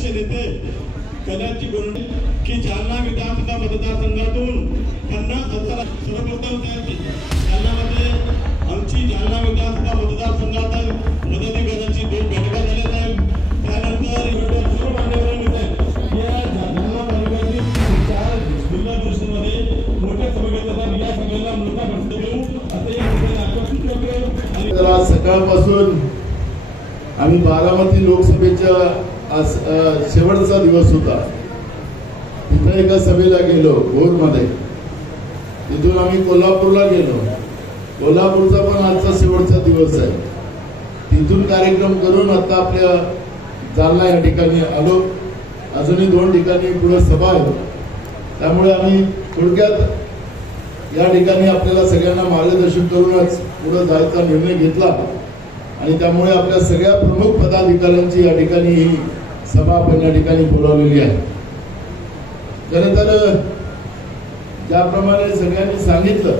आमचे नेते कल्याणची गोरंटी की जालना विधानसभा मतदारसंघातून 50,000 सर्वप्रथम जालन्यामध्ये आमची जालना विधानसभा मतदारसंघात मदतीकरणाची 2 बैठका झाल्या आहेत। त्यानंतर सर्व मान्यवर नेते या जालना तालुक्यातील 4 जिल्हा परिषदेमध्ये मोठ्या सभेत या सभेला मोठा प्रतिसाद देऊ असे आश्वासन करतो। आज सकाळपासून आम्ही बारामती लोकसभेच्या शेवटचा दिवस होता, तिथे एका सभेला गेलो भोरमध्ये, तिथून आम्ही कोल्हापूरला गेलो, कोल्हापूरचा पण आजचा शेवटचा दिवस आहे, तिथून कार्यक्रम करून आता आपल्या जालना या ठिकाणी आलो। अजूनही 2 ठिकाणी पुढे सभा आहे, त्यामुळे आम्ही थोडक्यात या ठिकाणी आपल्याला सगळ्यांना मार्गदर्शन करूनच पुढे जायचा निर्णय घेतला आणि त्यामुळे आपल्या सगळ्या प्रमुख पदाधिकाऱ्यांची या ठिकाणी ही सभा आपण या ठिकाणी बोलावलेली आहे। खरं तर ज्याप्रमाणे सगळ्यांनी सांगितलं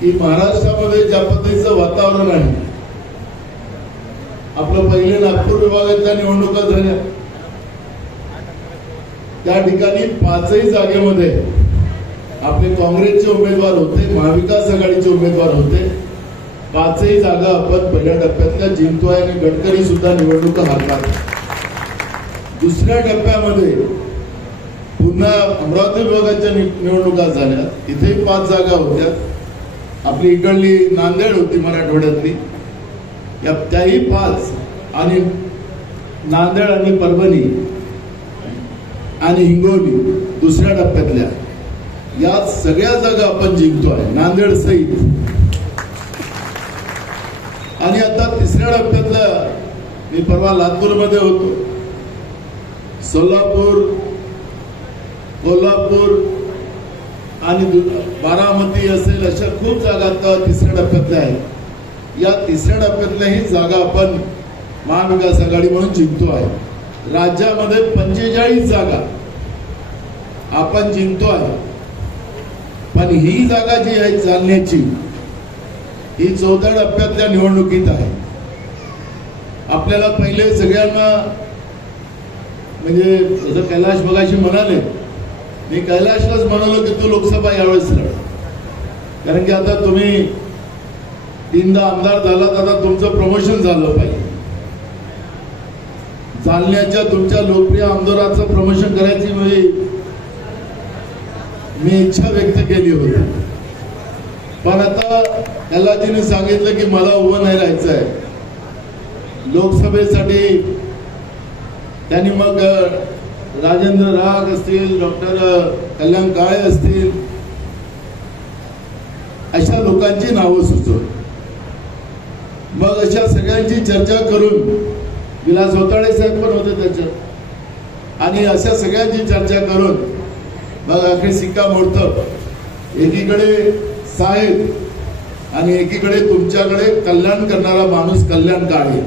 की महाराष्ट्रामध्ये ज्या पद्धतीचं वातावरण आहे, आपलं पहिले नागपूर विभागातल्या निवडणुका झाल्या, त्या ठिकाणी 5ही जागेमध्ये आपले काँग्रेसचे उमेदवार होते, महाविकास आघाडीचे उमेदवार होते। 5ही जागा आपण पहिल्या टप्प्यातल्या जिंकतोय आणि गडकरी सुद्धा निवडणुका हारतात। दुसऱ्या टप्प्यामध्ये पुन्हा अमरावती विभागाच्या निवडणुका झाल्या, तिथेही 5 जागा होत्या। आपली इकडली नांदेड होती मराठवाड्यातली, या त्याही 5 आणि नांदेड आणि परभणी आणि हिंगोली दुसऱ्या टप्प्यातल्या या सगळ्या जागा आपण जिंकतोय, नांदेड सहित। आणि आता तिसऱ्या टप्प्यातल्या मी परवा लातूरमध्ये होतो, सोलापूर, कोल्हापूर आणि बारामती असेल, अशा खूप जागा आता तिसऱ्या टप्प्यातल्या आहेत। या तिसऱ्या टप्प्यातल्याही जागा आपण महाविकास आघाडी म्हणून जिंकतो आहे। राज्यामध्ये 45 जागा आपण जिंकतो आहे, पण ही जागा जी आहे जालन्याची, ही 14 टप्प्यातल्या निवडणुकीत आहे। आपल्याला पहिले सगळ्यांना म्हणजे जसं कैलाश बघाशी म्हणाले, मी कैलाशलाच म्हणालो की तू लोकसभा यावेळेस लढ, कारण की आता तुम्ही 3दा आमदार झालात, आता तुमचं प्रमोशन झालं पाहिजे। जालन्याच्या तुमच्या लोकप्रिय आमदाराचं प्रमोशन करायची मी इच्छा व्यक्त केली होती, पण आता कैलाशजीने सांगितलं की मला उभं नाही राहायचं आहे लोकसभेसाठी। त्यांनी मग राजेंद्र राग असतील, डॉक्टर कल्याण काळे असतील, अशा लोकांची नावं सुचवली। मग अशा सगळ्यांची चर्चा करून विलास होताळे साहेब पण होते त्याच्यात, आणि अशा सगळ्यांची चर्चा करून मग आखरी शिक्कामोर्तब, एकीकडे साहेब आणि एकीकडे तुमच्याकडे कल्याण करणारा माणूस कल्याण काळे,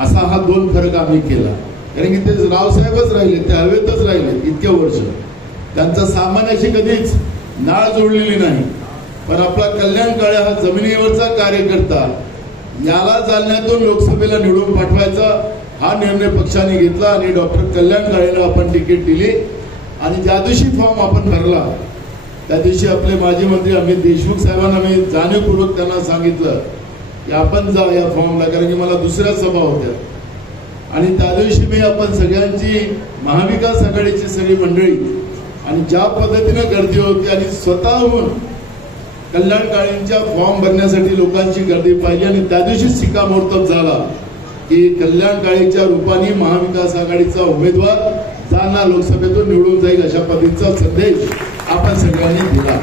असा हा 2 फरक आम्ही केला। कारण की ते रावसाहेबच राहिले, ते हवेतच राहिले इतके वर्ष, त्यांचा सामान्याशी कधीच नाळ जोडलेली नाही। पण आपला कल्याण काळे हा जमिनीवरचा कार्यकर्ता, याला जालन्यातून लोकसभेला निवडून पाठवायचा हा निर्णय पक्षाने घेतला आणि डॉक्टर कल्याण काळेला आपण तिकीट दिली। आणि ज्या दिवशी फॉर्म आपण भरला त्या दिवशी आपले माजी मंत्री अमित देशमुख साहेबांना मी जाणीवपूर्वक त्यांना सांगितलं की आपण जा या फॉर्मला, कारण की मला दुसऱ्या सभा होत्या। आणि त्या दिवशी मी आपण सगळ्यांची महाविकास आघाडीची सगळी मंडळी आणि ज्या पद्धतीने गर्दी होती आणि स्वतःहून कल्याण काळेंच्या फॉर्म भरण्यासाठी लोकांची गर्दी पाहिली, आणि त्या दिवशी शिक्कामोर्तब झाला की कल्याण काळेच्या रूपाने महाविकास आघाडीचा उमेदवार जालना लोकसभेतून निवडून जाईल, अशा पद्धतीचा संदेश आपण सगळ्यांनी दिला।